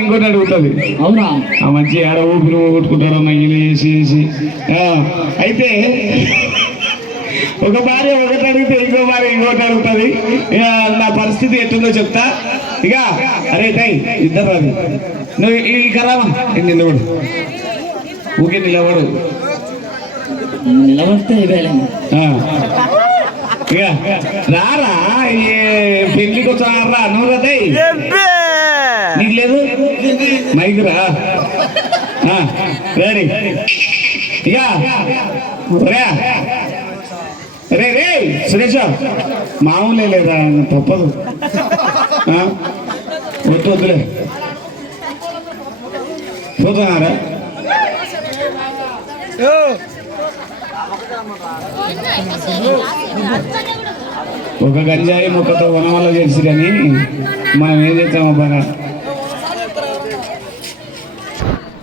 ఇంకోటి అడుగుతుంది. అవునా? ఆ మంచి ఆడ ఊపిరి కొట్టుకుంటారు నగిలి వేసి అయితే ఒక భార్య ఒకటి అడిగితే ఇంకో భార్య ఇంకోటి అడుగుతుంది. ఇక నా పరిస్థితి ఎట్టుందో చెప్తా. ఇక అరే టై ఇద్దరు అది నువ్వు ఈ కరామా నిలబడు. ఊకే నిలబడు. నిలబడితే. ఇక రారా ఈ పెళ్ళికి వచ్చారా నువ్వు నీకు లేదు మైక్ రా రెడీ. ఇక రే రే రే సురేష్ మామూలే లేదా తప్పదు. వద్దు వద్దులే. పోతున్నారా? ఒక గంజాయి మొక్కతో వనవల్ల చేసి కానీ మనం ఏం చేస్తామో బాగా